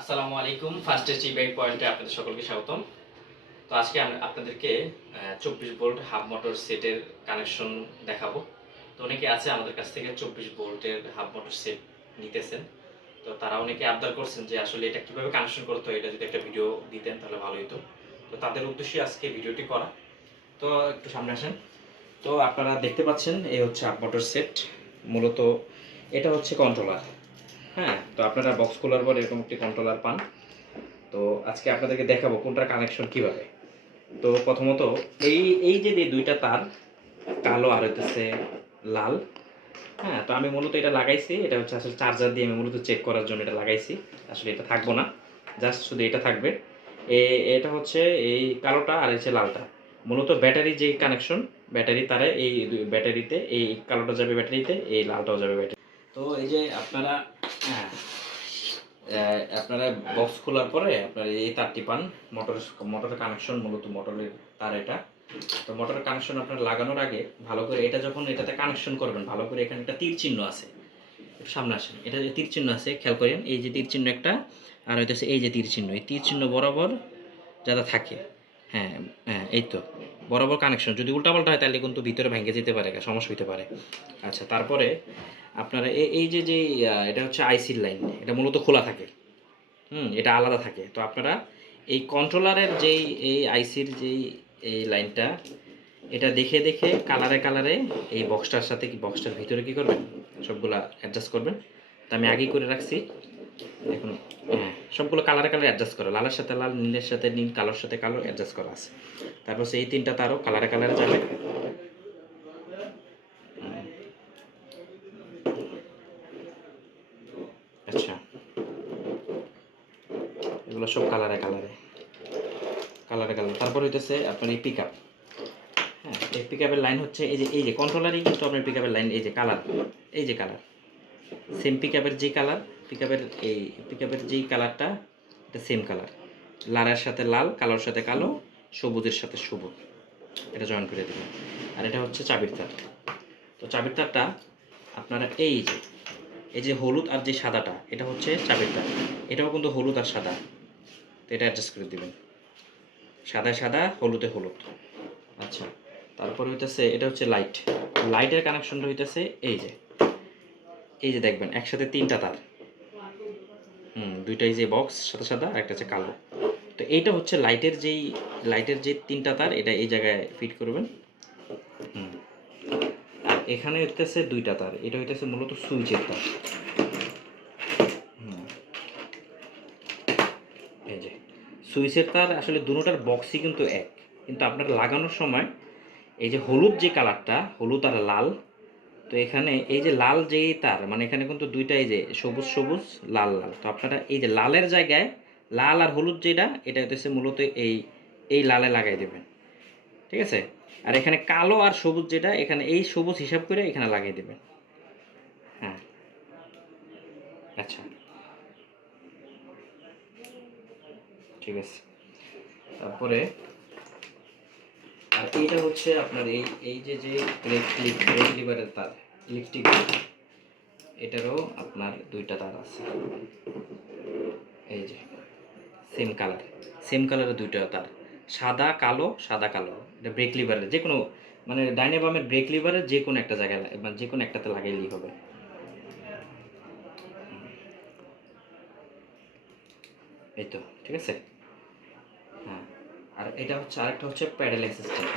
আসসালামু আলাইকুম first H bike পয়েন্টে আপনাদের সকলকে স্বাগতম। তো আজকে আমি আপনাদেরকে চব্বিশ ভোল্ট হাফ মোটর সেটের কানেকশন দেখাবো। তো অনেকে আছে আমাদের কাছ থেকে চব্বিশ ভোল্টের হাফ মোটর সেট নিতেছেন। তো তারা অনেকে আবদার করছেন যে আসলে এটা কীভাবে কানেকশন করতে হয়, এটা যদি একটা ভিডিও দিতেন তাহলে ভালো হতো তো তাদের উদ্দেশ্যে আজকে ভিডিওটি করা। তো একটু সামনে আসেন। তো আপনারা দেখতে পাচ্ছেন, এই হচ্ছে হাফ মোটর সেট। মূলত এটা হচ্ছে কন্ট্রোলার। হ্যাঁ তো আপনারা বক্স খোলার পর এরকম একটি কন্ট্রোলার পান। তো আজকে আপনাদেরকে দেখাবো কোনটার কানেকশন কীভাবে। তো প্রথমত এই এই যে দুইটা তার, কালো আর হইতেছে লাল হ্যাঁ তো আমি মূলত এটা লাগাইছি। এটা হচ্ছে আসলে চার্জার দিয়ে আমি মূলত চেক করার জন্য এটা লাগাইছি। আসলে এটা থাকব না জাস্ট শুধু এটা থাকবে। এটা হচ্ছে এই কালোটা আর হচ্ছে লালটা। মূলত ব্যাটারি যে কানেকশন ব্যাটারি তারে এই ব্যাটারিতে এই কালোটা যাবে ব্যাটারিতে, এই লালটাও যাবে ব্যাটারি তো এই যে আপনারা হ্যাঁ আপনারা বক্স খোলার পরে আপনার এই তারটি পান। মোটর মোটরের কানেকশন মূলত মোটরের তার এটা। তো মোটরের কানেকশন আপনার লাগানোর আগে ভালো করে এটা যখন এটাতে কানেকশন করবেন, ভালো করে এখানে একটা তীর চিহ্ন আছে। সামনে আসেন। এটা যে তীর চিহ্ন আছে, খেয়াল করেন, এই যে তীর চিহ্ন একটা, আর হইতেছে এই যে তীর চিহ্ন। এই তীর চিহ্ন বরাবর যারা থাকে হ্যাঁ হ্যাঁ এই তো, বরাবর কানেকশন যদি উল্টাপাল্টা হয়, তাহলে কিন্তু ভিতরে ভেঙে যেতে পারে, সমস্যা হতে পারে। আচ্ছা তারপরে আপনারা এই যে যে এটা হচ্ছে আইসির লাইন, এটা মূলত খোলা থাকে। হুম, এটা আলাদা থাকে। তো আপনারা এই কন্ট্রোলারের যেই, এই আইসির যেই, এই লাইনটা, এটা দেখে দেখে কালারে কালারে এই বক্সটার সাথে কি বক্সটার ভিতরে কি করবেন? সবগুলা অ্যাডজাস্ট করবেন। তো আমি আগেই করে রাখছি। এখন হ্যাঁ সবগুলো কালারে কালারে অ্যাডজাস্ট করা। লালের সাথে লাল, নীলের সাথে নীল, কালোর সাথে কালো অ্যাডজাস্ট করা আছে। তারপর সেই তিনটা তারও কালারে কালারে যাবে হুম। আচ্ছা এগুলো সব কালারে কালারে। কালারে কালার। তারপর হইতেছে আপনার এই পিক আপ হ্যাঁ এই পিক আপের লাইন হচ্ছে এই যে এই যে কন্ট্রোলারই কিন্তু আপনার পিক আপের লাইন এই যে কালার এই যে কালার সেম পিক আপের যে কালার পিক আপের এই পিক আপের যেই কালারটা এটা সেম কালার লালের সাথে লাল, কালোর সাথে কালো, সবুজের সাথে সবুজ। এটা জয়েন করে দেবেন। আর এটা হচ্ছে চাবির তার। তো চাবির তারটা আপনারা এই যে এই যে হলুদ আর যে সাদাটা, এটা হচ্ছে চাবির তার। এটাও কিন্তু হলুদ আর সাদা। এটা অ্যাডজাস্ট করে দিবেন। সাদায় সাদা, হলুদে হলুদ। আচ্ছা তারপর হইতেছে, এটা হচ্ছে লাইট লাইটের কানেকশনটা হইতেছে এই যে। এই যে দেখবেন, একসাথে তিনটা তার। হুম দুইটাই যে বক্স সাদা সাদা, আর একটা হচ্ছে কালো। তো এইটা হচ্ছে লাইটের যেই লাইটের যে তিনটা তার, এটা এই জায়গায় ফিট করবেন। হুম। এখানে হইতেছে দুইটা তার। এটা হইতেছে মূলত সুইচের তার হুম এই যে সুইচের তার আসলে দুটোটার বক্সই কিন্তু এক। কিন্তু আপনার লাগানোর সময় এই যে হলুদ যে কালারটা, হলুদ আর লাল, তো এখানে এই যে লাল যেই তার মানে এখানে কিন্তু দুইটা এই যে সবুজ সবুজ, লাল লাল। তো আপনারা এই যে লালের জায়গায় লাল আর হলুদ যেটা, এটা হচ্ছে মূলত এই এই লালে লাগাই দেবেন। ঠিক আছে? আর এখানে কালো আর সবুজ যেটা, এখানে এই সবুজ হিসাব করে এখানে লাগিয়ে দেবেন। হ্যাঁ। আচ্ছা। ঠিক আছে। তারপরে, আর এইটা হচ্ছে আপনার এই এই যে যে রেড লিভারের তার ইলেকট্রিক এটারও আপনার দুইটা তার আছে। এই যে সেম কালার সেম কালারের দুইটা তার সাদা, কালো সাদা কালো, এটা ব্রেক লিভারের যে কোনো মানে ডাইনে বামের ব্রেক লিভারের যে কোনো একটা জায়গায় মানে যে কোনো একটাতে লাগাইলেই হবে। এই তো, ঠিক আছে? আর এটা হচ্ছে, আরেকটা হচ্ছে প্যাডেল অ্যাসিস্ট্যান্ট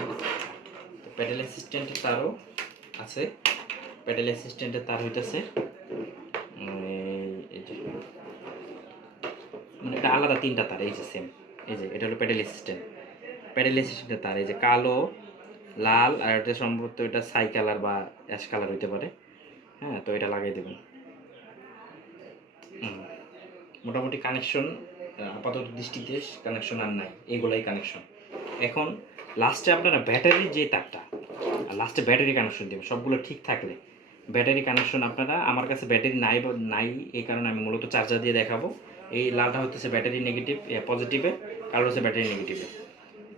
তো প্যাডেল অ্যাসিস্ট্যান্টের তারও আছে। প্যাডেল অ্যাসিস্ট্যান্টের তার হইতেছে যে মানে এটা আলাদা তিনটা তার, এই যে সেম এই যে, এটা হলো প্যাডেল অ্যাসিস্ট্যান্ট প্যাডেল অ্যাসিস্ট্যান্টের তার, এই যে কালো, লাল, আর এটা সম্ভবত এটা সাই কালার বা অ্যাশ কালার হইতে পারে। হ্যাঁ তো এটা লাগিয়ে দেবেন। মোটামুটি কানেকশন আপাতত দৃষ্টিতে কানেকশন আর নাই, এগুলাই কানেকশন এখন লাস্টে আপনারা ব্যাটারির যে তারটা লাস্টে ব্যাটারি কানেকশন দেবেন সবগুলো ঠিক থাকলে। ব্যাটারি কানেকশন আপনারা, আমার কাছে ব্যাটারি নাই নাই, এই কারণে আমি মূলত চার্জার দিয়ে দেখাবো। এই লালটা হচ্ছে ব্যাটারি নেগেটিভ পজিটিভে কালো হচ্ছে ব্যাটারি নেগেটিভে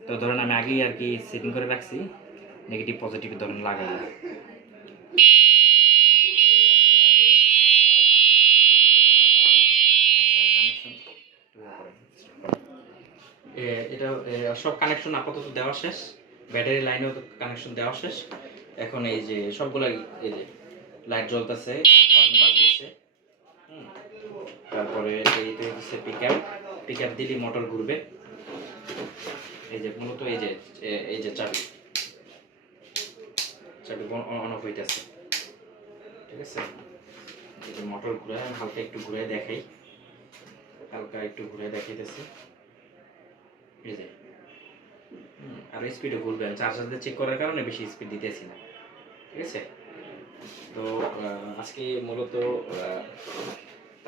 তো ধরেন আমি আগেই আর কি সেটিং করে রাখছি নেগেটিভ পজিটিভ ধরেন লাগাই আচ্ছা কানেকশন এ, এটা সব কানেকশন আপাতত দেওয়া শেষ। ব্যাটারি লাইনেও কানেকশন দেওয়া শেষ। এখন এই যে সবগুলা, এই যে লাইট জ্বলতেছে হর্ন বাজতেছে। তারপরে এইটা হচ্ছে পিক আপ পিক আপ দিলেই মোটর ঘুরবে। এই যে মূলত এই যে এই যে চাবি। চাবি অন অফ হইতেছে। ঠিক আছে? এই যে মোটর ঘুরে হালকা একটু ঘুরে দেখাই। হালকা একটু ঘুরে দেখাইতেছি। এই যে আর স্পিডে ঘুরবে। চার্জার দিয়ে চেক করার কারণে বেশি স্পিড দিতেছি না। ঠিক আছে? তো আজকে মূলত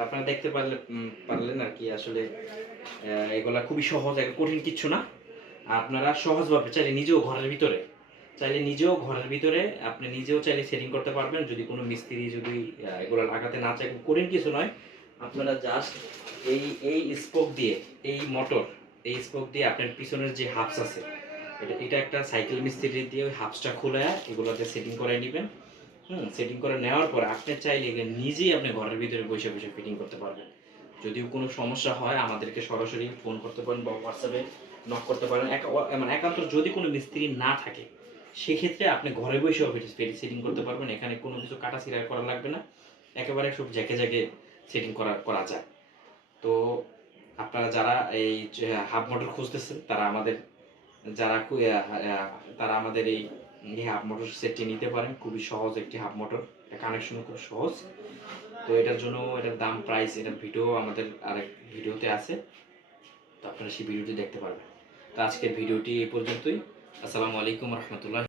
আপনারা দেখতে পারলে পারলেন আর কি আসলে এগুলা খুবই সহজ একটা কঠিন কিচ্ছু না। আপনারা সহজভাবে চাইলে নিজেও ঘরের ভিতরে, চাইলে নিজেও ঘরের ভিতরে, আপনি নিজেও চাইলে সেটিং করতে পারবেন। যদি কোনো মিস্ত্রি যদি এগুলো লাগাতে না চায়, কঠিন কিছু নয়। আপনারা জাস্ট এই এই স্পোক দিয়ে, এই মোটর এই স্পোক দিয়ে আপনার পিছনের যে হাফস আছে, এটা এটা একটা সাইকেল মিস্ত্রি দিয়ে ওই হাফসটা খুলে এগুলোতে সেটিং করে নেবেন। হুম সেটিং করে নেওয়ার পর আপনি চাইলে নিজেই আপনি ঘরের ভিতরে বসে বসে ফিটিং করতে পারবেন। যদিও কোনো সমস্যা হয়, আমাদেরকে সরাসরি ফোন করতে পারেন বা হোয়াটসঅ্যাপে নক করতে পারেন। মানে একান্ত যদি কোনো মিস্ত্রি না থাকে, সেক্ষেত্রে আপনি ঘরে বসেও সেটিং করতে পারবেন। এখানে কোনো কিছু কাটা ছিঁড়া করা লাগবে না। একেবারে সব জ্যাকে জ্যাকে সেটিং করা করা যায়। তো আপনারা যারা এই হাফ মোটর খুঁজতেছেন, তারা আমাদের, যারা তারা আমাদের এই হাফ মোটর সেটটি নিতে পারেন। খুবই সহজ একটি হাফ মোটর। কানেকশন খুব সহজ। তো এটার জন্য এটার দাম প্রাইস এটার ভিডিও আমাদের আরেক ভিডিওতে আছে। তো আপনারা সেই ভিডিওটি দেখতে পারবেন। তো আজকের ভিডিওটি এই পর্যন্তই। আসসালামু আলাইকুম রহমতুল্লাহ।